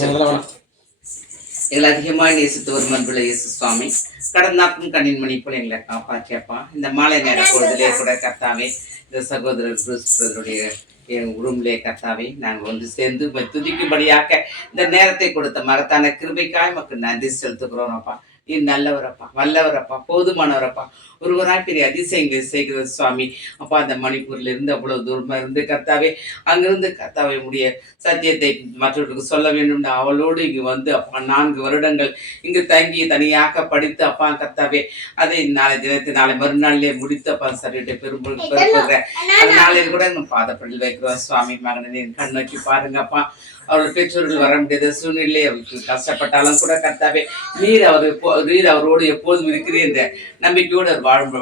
எங்களை அதிகமாக நேசித்து ஒரு மண்புள்ள இயேசு சுவாமி கடந்தாக்கும் கண்ணின் மணி போல எங்களை காப்பாற்றியப்பா. இந்த மாலை நேர பொழுதிலே கூட கர்த்தாவே இந்த சகோதரர் புரூஸ் பிரதருடைய ரூம்லே கர்த்தாவே நாங்கள் ஒன்று சேர்ந்து துதிக்கும்படியாக இந்த நேரத்தை கொடுத்த மகத்தான கிருபைக்காய் மக்கள் நன்றி செலுத்துகிறோம் அப்பா. நீ நல்லவரப்பா, வல்லவரப்பா, போதுமானவரப்பா, ஒருவராய் பெரிய அதிசயங்களை செய்கிறது சுவாமி. அப்பா அந்த மணிப்பூர்ல இருந்து அவ்வளவு தூரமா இருந்து கர்த்தாவே அங்கிருந்து கர்த்தாவை உடைய சத்தியத்தை மற்றவர்களுக்கு சொல்ல வேண்டும் அவளோடு இங்கு வந்து அப்பா 4 வருடங்கள் இங்கு தங்கி தனியாக படித்து அப்பா கர்த்தாவே அதை நாளை மறுநாளிலே முடித்து அப்பா சரியிட்ட பெரும்பொழுது நாளையில் கூட பாதப்படில் வைக்கிறோம் சுவாமி. மகனை கண் நோக்கி பாருங்க அப்பா. அவர்கள் பெற்றோர்கள் வர முடியாத சூழ்நிலை அவர்களுக்கு கஷ்டப்பட்டாலும் கூட கர்த்தாவே நீர் அவரோடு எப்போதும் இருக்கிறேன் என்ற நம்பிக்கையோடு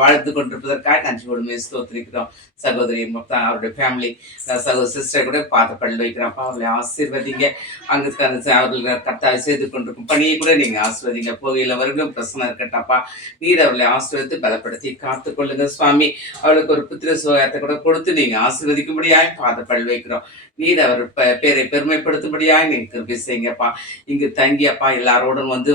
வாழ்த்து கொண்டிருப்பதற்காக நன்றியோடு ஸ்தோத்திரிக்கிறோம். சகோதரி மொத்தம் அவருடைய ஃபேமிலி சிஸ்டர் கூட பார்த்து பள்ளி வைக்கிறோம்ப்பா. அவர்களை ஆசீர்வதிங்க. அங்கே அவர்கள் கர்த்தாவை செய்து கொண்டிருக்கும் பணியை கூட நீங்கள் ஆசீர்வதிங்க. போகையில் அவர்களும் பிரசனம் இருக்கட்டாப்பா. நீர் அவர்களை ஆசீர்வதித்து பலப்படுத்தி காத்து கொள்ளுங்க சுவாமி. அவளுக்கு ஒரு புத்திர சுகத்தை கூட கொடுத்து நீங்கள் ஆசீர்வதிக்கும்படியாக பார்த்து பள்ளி வைக்கிறோம். நீர் அவர் பேரை பெருமைப்படுத்தும்படியாக நீங்கள் கிருபை செய்யுங்கப்பா. இங்கு தங்கியப்பா எல்லாரோடும் வந்து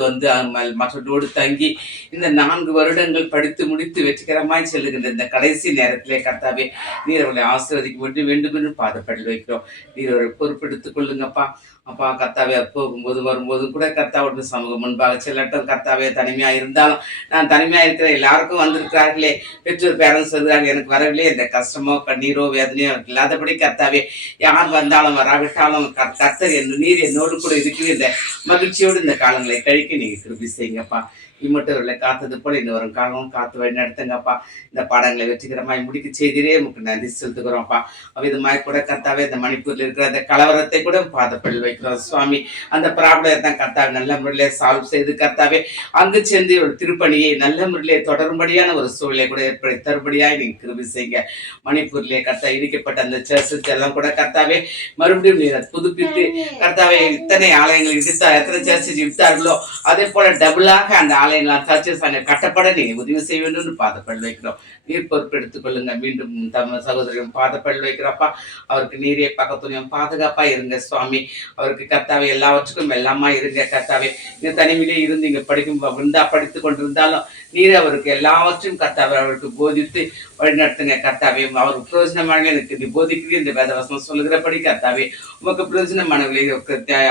மற்றோடு தங்கி இந்த 4 வருடங்கள் படித்து முடித்து வெற்றிகரமாய் செல்லுகின்ற இந்த கடைசி நேரத்திலே கர்த்தாவே நீர் அவர்களை ஆசீர்வதிக்க வேண்டும் என்று பாதப்படல் வைக்கிறோம். நீர் அவரை பொறுப்பெடுத்துக் கொள்ளுங்கப்பா. அப்பா கர்த்தாவே போகும்போது வரும்போதும் கூட கர்த்தாவோட சமூகம் முன்பாக செல்லட்டும். கர்த்தாவே தனிமையா இருந்தாலும் நான் தனிமையா இருக்கிறேன், எல்லாருக்கும் வந்திருக்கிறார்களே, பெற்றோர் பேரண்ட்ஸ் சொல்கிறார்கள், எனக்கு வரவில்லை என்ற கஷ்டமோ கண்ணீரோ வேதனையோ எனக்கு இல்லாதபடி கர்த்தாவே யார் வந்தாலும் வராவிட்டாலும் கர்த்தர் நீர் என்னோடு கூட இருக்கிற இந்த மகிழ்ச்சியோடு இந்த காலங்களை கழிக்க நீங்க கிருபை செய்யுங்கப்பா. இம்மட்டவர்களை காத்தது போல இன்னொரு காலமும் காத்து வழி நடத்துங்கப்பா. இந்த பாடங்களை வெற்றிகரமாய் முடிக்க செய்திரே உங்களுக்கு நன்றி செலுத்துகிறோம்ப்பா. அவ்விதமாய் கூட கர்த்தாவே இந்த மணிப்பூரில் இருக்கிற அந்த கலவரத்தை கூட பாதப்பள்ளி வைக்கிறோம் சுவாமி. அந்த ப்ராப்ளம் தான் கர்த்தாவே நல்ல முறையிலே சால்வ் செய்து கர்த்தாவே அங்கு சென்று ஒரு திருப்பணியை நல்ல முறையிலே தொடரும்படியான ஒரு சூழலை கூட ஏற்படுத்தி தரும்படியாக நீங்க கிருபை செய்யுங்க. மணிப்பூரிலே கர்த்தா இடிக்கப்பட்ட அந்த சர்ச்சஸ் எல்லாம் கூட கர்த்தாவே மறுபடியும் நீர் புதுப்பித்து கர்த்தாவே இத்தனை ஆலயங்கள் எத்தனை சர்ச்சஸ் இடித்தார்களோ அதே போல டபுளாக அந்த ஆலயங்கள் சர்ச்சஸ் அங்கே கட்டப்பட நீங்க உதவி செய்ய வேண்டும் பாதப்பள்ளி வைக்கிறோம். நீர் பொறுப்பெடுத்துக் கொள்ளுங்க. மீண்டும் தம் சகோதரியும் பாதப்பள்ளி வைக்கிறப்பா. அவருக்கு நீரே பக்கத்துணையும் பாதுகாப்பா இருங்க சுவாமி. அவருக்கு கர்த்தாவே எல்லாவற்றுக்கும் எல்லாமா இருங்க கர்த்தாவே. இந்த தனிமையிலே இருந்து இங்க படித்துக் கொண்டிருந்தாலும் நீர் அவருக்கு எல்லாவற்றையும் கர்த்தாவே அவருக்கு போதித்து வழிநடத்துங்க கர்த்தாவே. அவருக்கு பிரயோஜனமாக எனக்கு நீ போதிக்கிறீ இந்த வேதவசனம் சொல்லுகிறபடி கர்த்தாவே உமக்கு பிரயோஜனமானவர்களை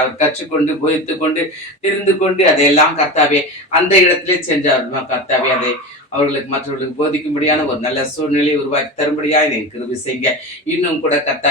அவர் கற்றுக்கொண்டு போதித்து கொண்டு தெரிந்து கொண்டு அதையெல்லாம் கர்த்தாவே அந்த இடத்திலே சென்றார் கர்த்தாவே அதை அவர்களுக்கு மற்றவர்களுக்கு போதிக்கும்படியான ஒரு நல்ல சூழ்நிலையை உருவாக்கி தரும்படியாக நீங்கள் கிருபை செய்யுங்க. இன்னும் கூட கர்த்தா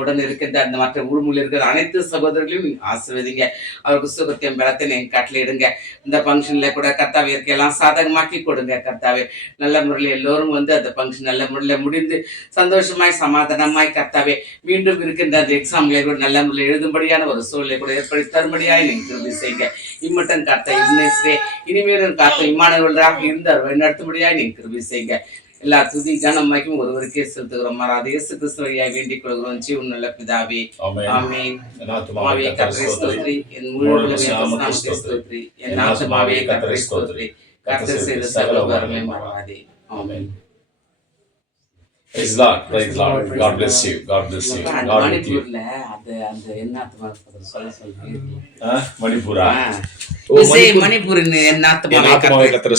உடன் இருக்கின்ற அந்த மற்ற ஊர்மொழி இருக்கிற அனைத்து சகோதரர்களையும் நீங்கள் ஆசீர்வதிங்க. அவருக்கு சுகத்தையும் பலத்தை நீங்கள் கட்டளையிடுங்க. இந்த ஃபங்க்ஷன்ல கூட கர்த்தாவை இருக்கையெல்லாம் சாதகமாக்கி கொடுங்க கர்த்தாவே. நல்ல முறையில் எல்லோரும் வந்து அந்த ஃபங்க்ஷன் நல்ல முறையில் முடிந்து சந்தோஷமாய் சமாதானமாய் கர்த்தாவே மீண்டும் இருக்கின்ற அந்த எக்ஸாம்களை கூட நல்ல முறையில் எழுதும்படியான ஒரு சூழ்நிலை கூட ஏற்படுத்தி தரும்படியாக நீங்கள் கிருபை செய்யுங்க. இம்மட்டும் கர்த்தா இனிமேலும் கர்த்தா இம்மானுவேலராக இருந்தார் வழிநடத்தும்படியாக நீங்கள் கிருபை செய்யுங்க. எல்லா துதி கனமாக்கும் ஒருவருக்கே செலுத்துகிறோம். மாறாத இயேசு கிறிஸ்து வழியாக வேண்டிக் கொள்கிறோம். ஜீவன் நல்ல பிதாவே, ஆமென். ஆத்துமாவே கர்த்தரை ஸ்தோத்திரி, என் முழு நாமத்தை ஸ்தோத்திரி, என் ஆத்துமாவே கர்த்தரை ஸ்தோத்திரி, கர்த்தர் செய்த சகல உபகாரங்களையும் மறவாதே. ஆமென். Praise Lord, praise Lord. God bless you, God bless you. God with you. மணிப்பூரின் என் ஆத்துமாவே கர்த்தரை